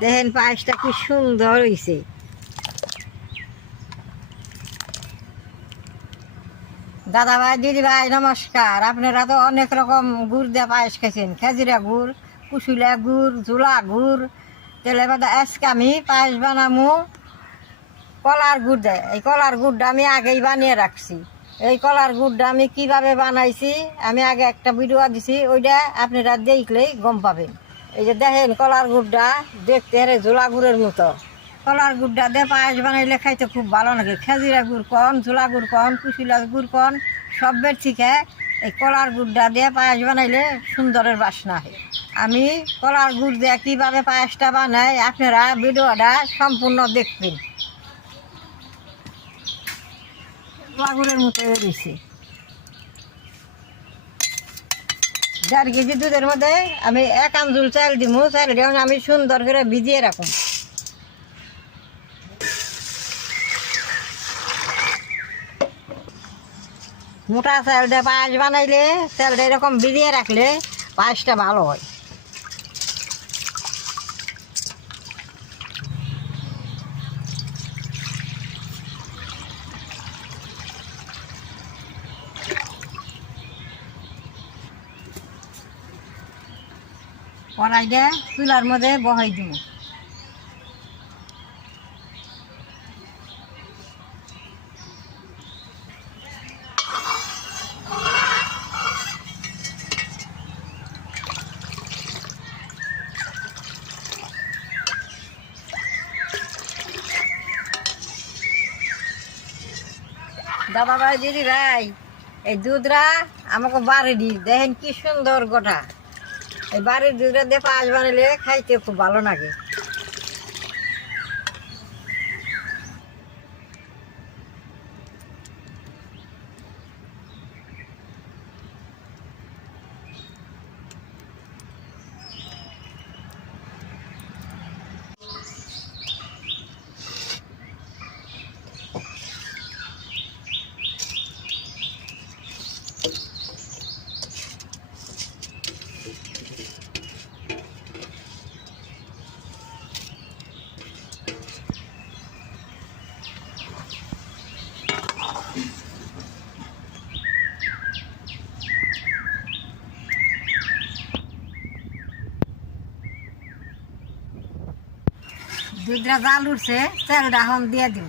দেখেন পায়েসটা কি সুন্দর হয়েছে। দাদা ভাই দিদি ভাই নমস্কার। আপনারা তো অনেক রকম গুড় দিয়ে পায়েস খাইছেন, খেজুরা গুড়, কুশুলা গুড়, ঝোলা গুড়। তেলে বাদা আজকে আমি পায়েস বানামু কলার গুড় দেয়। এই কলার গুড়টা আমি আগেই বানিয়ে রাখছি। এই কলার গুড়টা আমি কিভাবে বানাইছি আমি আগে একটা ভিডিও দিছি, ওইটা আপনারা দেখলেই গম পাবেন। এই যে দেখেন কলার গুড়টা দেখতে হেরে ঝোলা গুড়ের মতো। কলার গুড়টা দিয়ে পায়েস বানাইলে খাইতে খুব ভালো লাগে। খেজুরা গুড় কন, ঝোলা গুড় কন, কুশিলা গুড় কন, সবের থেকে এই কলার গুড়টা দিয়ে পায়েস বানাইলে সুন্দরের বাসনা হয়। আমি কলার গুড় দিয়ে কীভাবে পায়েসটা বানাই আপনারা ভিডিওটা সম্পূর্ণ দেখবেন। গুড়ের মতো রয়েছে। 1.5 কেজি দুধের মধ্যে আমি 1 আঞ্জুল চাল দিব। চালটা আমি সুন্দর করে ভিজিয়ে রাখুন। মোটা চালটা পায়েস বানাইলে চালটা এরকম ভিজিয়ে রাখলে পায়েসটা ভালো হয়। কড়াইটা চুলার মধ্যে বহাই দিব। দাদা ভাই দিদি ভাই এই দুধরা আমাকে বাড়ি দিই, দেখেন কি সুন্দর গোটা। এই বাড়ির দুধরা দিয়ে পায়েস বানাইলে খাইতে খুব ভালো লাগে। দুধরা জাল উঠছে, তেলটা এখন দিয়ে দিব।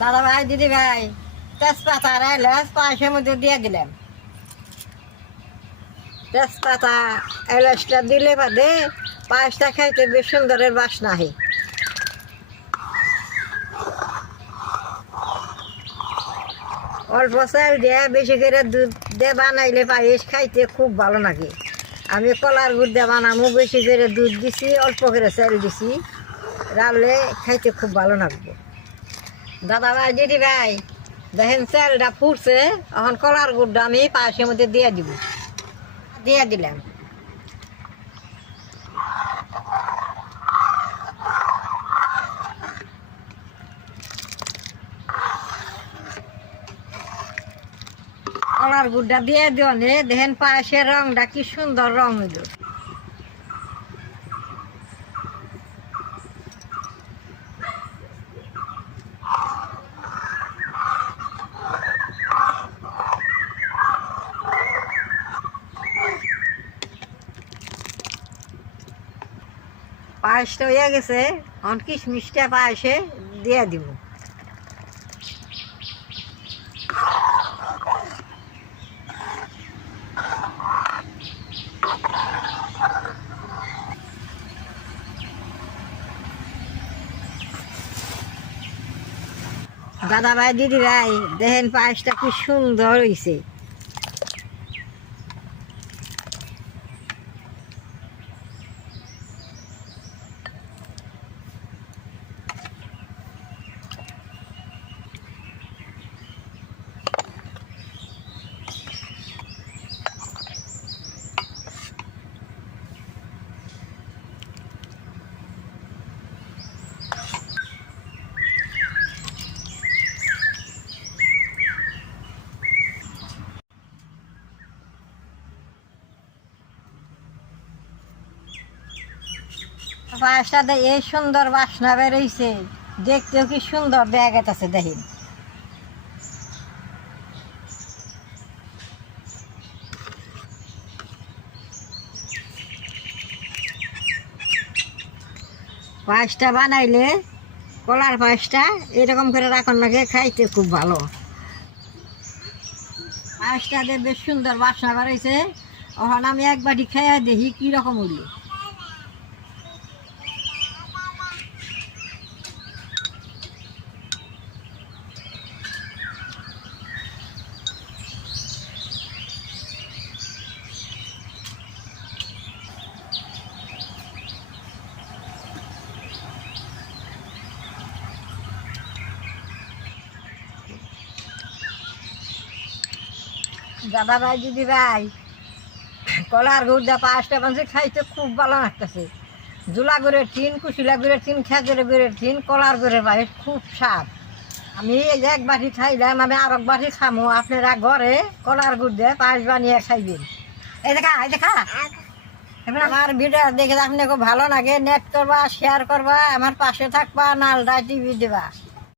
দাদা ভাই দিদি ভাই তেজপাতা আর এলাচ পায়েসের মধ্যে দিয়ে দিলাম। তেজপাতা এলাচটা দিলে বাদে পায়েসটা খাইতে বেশ সুন্দরের বাসনা হয়। অল্প চাল দিয়ে বেশি করে দুধ দিয়ে বানাইলে পায়েস খাইতে খুব ভালো লাগে। আমি কলার গুড় দিয়ে বানাবো, বেশি করে দুধ দিছি, অল্প করে চাল দিছি, রাখলে খাইতে খুব ভালো লাগবে। দাদা ভাই দিদি ভাই দেখেন চালটা ফুটছে, এখন কলার গুড়টা আমি পায়েসের মধ্যে দিয়ে দিব। দিয়ে দিলাম। কলার গুড়টা দিয়ে দিলে দেখেন পায়েসের রংটা কি সুন্দর রং হইল। পায়েসটা হয়ে গেছে, এখন কিশমিশটা পায়েসে দিয়ে দিব। দাদা ভাই দিদি ভাই দেখেন পায়েসটা কি সুন্দর হয়েছে। পায়েসটাতে এই সুন্দর বাসনা বেরোইছে, দেখতেও কি সুন্দর দেখা গেছে দেখেন। পায়েসটা বানাইলে কলার পায়েসটা এরকম করে রাখার লাগে, খাইতে খুব ভালো। পায়েসটাতে বেশ সুন্দর বাসনা বেরোইছে। এখন আমি এক বাটি খেয়ে দেখি কীরকম হইল। দাদা ভাই দিদি ভাই কলার গুড় দিয়ে পায়েসটা বানছে, খাইতে খুব ভালো লাগতেছে। জুলা গুড়ের টিন, কুশিলা গুড়ের টিন, খেজুরের গুড়ের টিন, কলার গুড়ের পায়েস খুব স্বাদ। আমি এই যে এক বাটি খাইলাম, আমি আর এক বাটি খামো। আপনারা ঘরে কলার গুড় দিয়ে পায়েস বানিয়ে খাইবেন। এই দেখা এই দেখা আমার ভিডিও দেখে আপনাকে ভালো লাগে, নেট করবা, শেয়ার করবা, আমার পাশে থাকবা, নালদা টিভি দেবা।